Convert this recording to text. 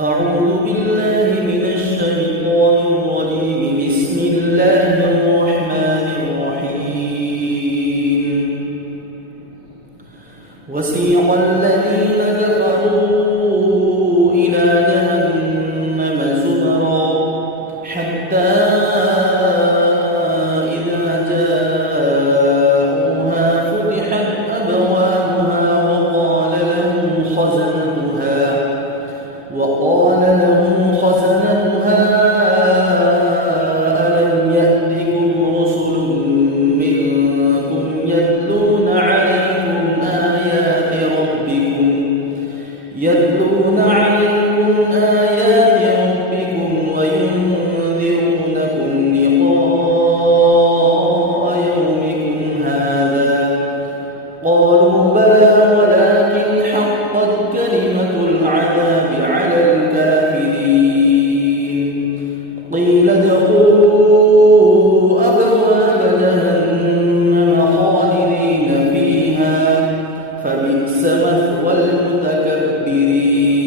أعوذ بالله من الشيطان الرجيم. بسم الله الرحمن الرحيم. وسيق الذين كفروا إلى جهنم زمرا حتى إذا جاءوها فتحت أبوابها وقال لهم خزنتها ألم يأتكم رسل منكم يتلون عليكم آيات ربكم وينذرونكم لقاء يومكم هذا. قالوا بلى ولكن حقت كلمة العذاب على الكافرين. قيل ادخلوا أبواب جهنم خالدين فيها فبئس مثوى المتكبرين.